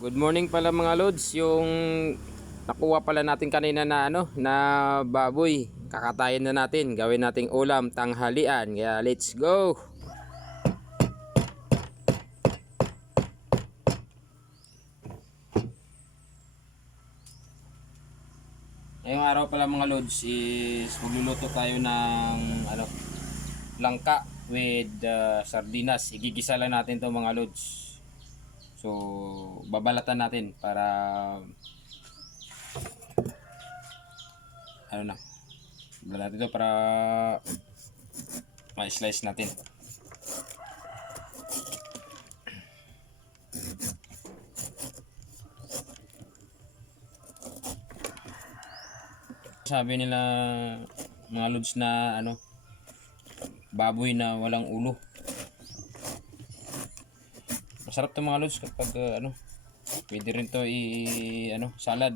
Good morning pala mga lods. Yung nakuha pala natin kanina na na baboy. Kakatayin na natin. Gawin nating ulam tanghalian. Kaya let's go. Ngayong araw pala mga lods is magluluto tayo ng langka with sardinas. Igigisa lang natin 'to mga lods. So babalatan natin para babalatan ito para ma-slice natin. Sabi nila mga lods na baboy na walang ulo. Masarap 'to mga lods kapag pwede rin 'to salad.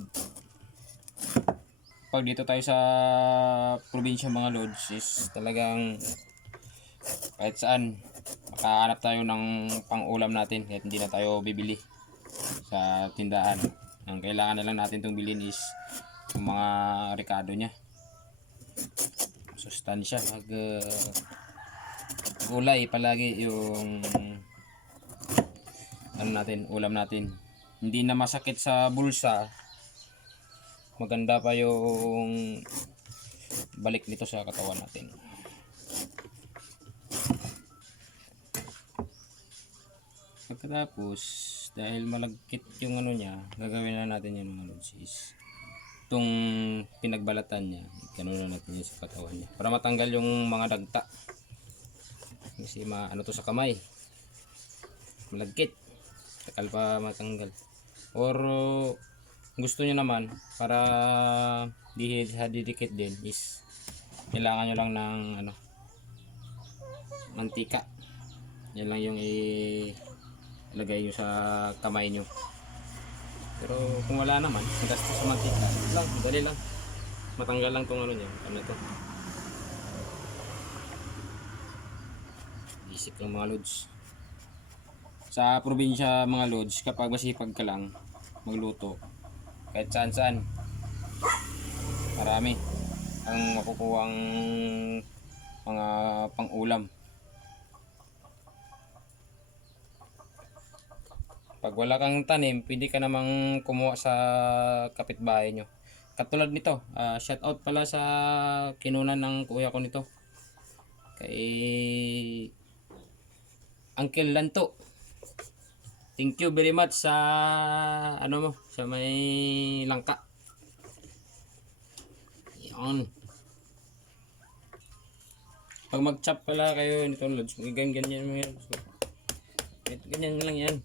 Pag dito tayo sa probinsya mga lods is talagang kahit saan makahanap tayo ng pang-ulam natin kahit hindi na tayo bibili sa tindahan. Ang kailangan na lang natin itong bilhin is yung mga rekado niya. Sustansya, gulay palagi yung ulam natin. Hindi na masakit sa bulsa. Maganda pa yung balik nito sa katawan natin. Pagkatapos, dahil malagkit yung niya, gagawin na natin yung mga lods. Itong pinagbalatan niya, ganun na natin yun sa katawan niya. Para matanggal yung mga dagta. Kasi to sa kamay. Malagkit. Takal pa matanggal. Or gusto niyo naman para di didikit din is kailangan nyo lang ng mantika. Yan lang yung ilagay nyo sa kamay nyo. Pero kung wala naman, gastos sa mantika lang, dali lang. Matanggal lang tong niya, to. Isip ng mga lods. Sa probinsya mga lods, kapag masipag ka lang magluto, kahit saan marami ang makukuhang mga pang-ulam. Pag wala kang tanim, pwede ka namang kumuha sa kapitbahay nyo. Katulad nito, shout out pala sa kinunan ng kuya ko nito. Kay Uncle Lanto. Thank you very much sa sa may langka. Yan. Pag mag-chop pala kayo nito lods, ganyan mo yan. Ganyan lang yan.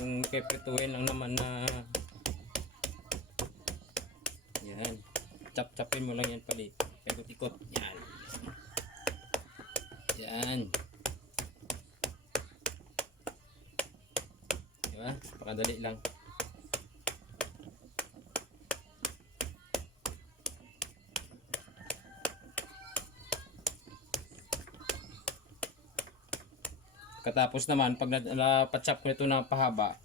Kung pepetuhin lang naman na yan. Chop-chopin mo lang yan palit. Ikot-ikot. Yan. Yan. Diba? Pakadali lang. Katapos naman, pag napachop ko ito ng pahaba,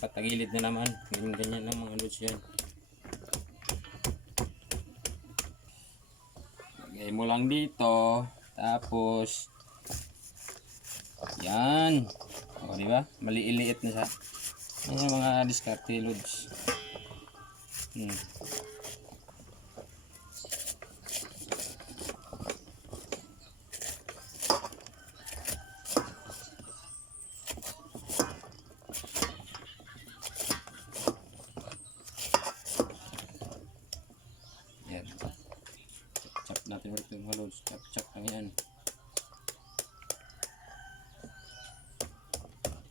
patagilid na naman. Ganyan lang mga lods yan. Lagay mo lang dito. Tapos, yan. O, diba? Maliit na siya. Yan yung mga diskarte lods. Yan. Chop natin ulit yung mga lods. Chop lang yan.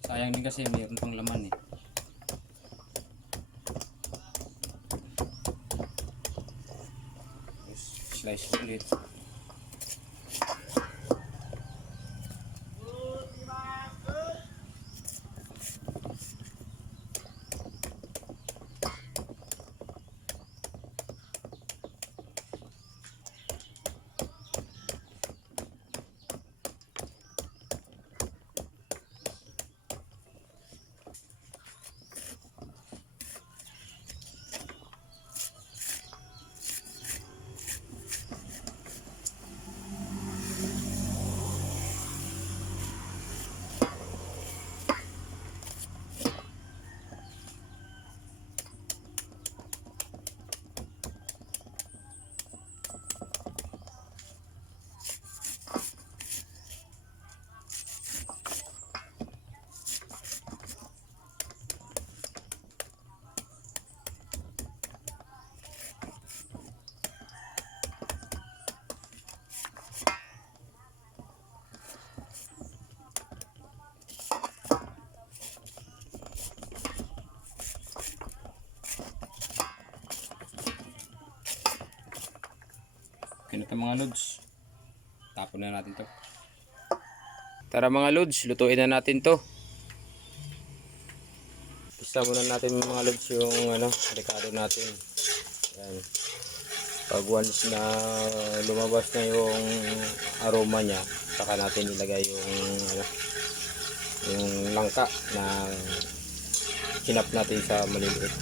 Sayang din kasi mayroon pang laman eh. Slice ulit. Okay na ito mga lods. Tapon na natin to. Tara mga lods, lutuin na natin to. Isa muna natin mga lods yung ricado natin. Yan. Pag once na lumabas na yung aroma niya, saka natin ilagay yung langka na sinap natin sa maliliit.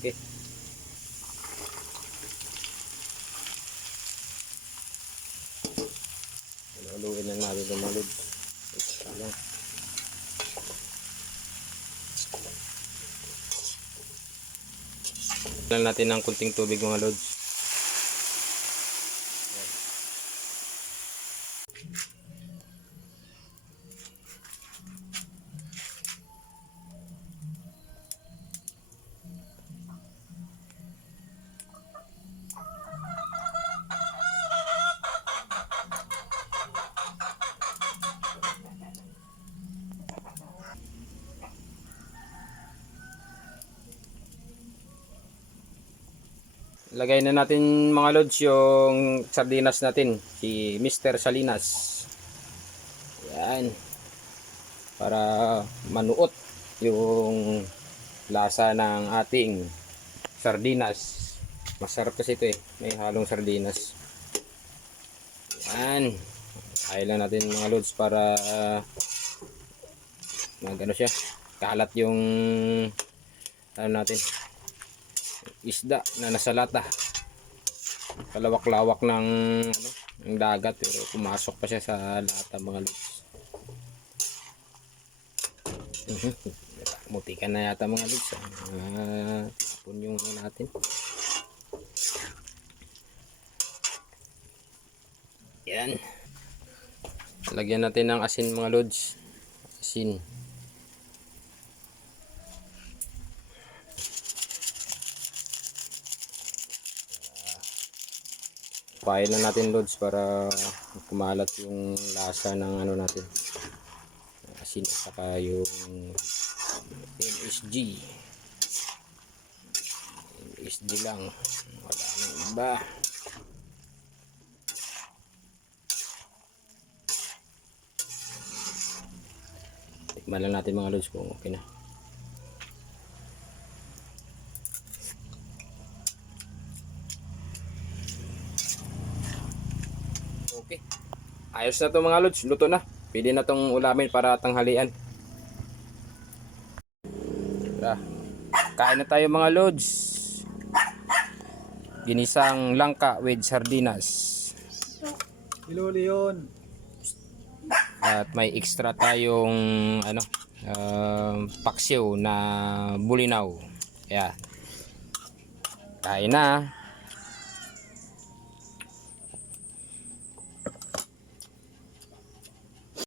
Okay. Haluin na natin ito mga lods. Lang. Lang natin ng kunting tubig mga lods. Lagay na natin mga lods yung sardinas natin, si Mr. Salinas. Yan. Para manuot yung lasa ng ating sardinas. Masarap kasi ito may halong sardinas. Yan. Kaya lang natin mga lods para siya, kalat yung natin isda na nasa lata. Kalawak-lawak ng dagat pero pumasok pa siya sa lata mga lods. Mutikan na yata mga lods. Tapon yung natin. Yan. Lagyan natin ng asin mga lods. Asin. Pain na natin lods para kumalat yung lasa ng natin. Asin at saka yung MSG. MSG lang. Wala nang iba. Tikman lang natin mga lods kung okay na. Okay. Ayos na to mga lods, luto na. Pwede na tong ulamin para tanghalian. Tara. Kain na tayo mga lods. Ginisang langka with sardinas. Hello Leon. At may extra tayong paksiw na bulinaw. Kaya kain na.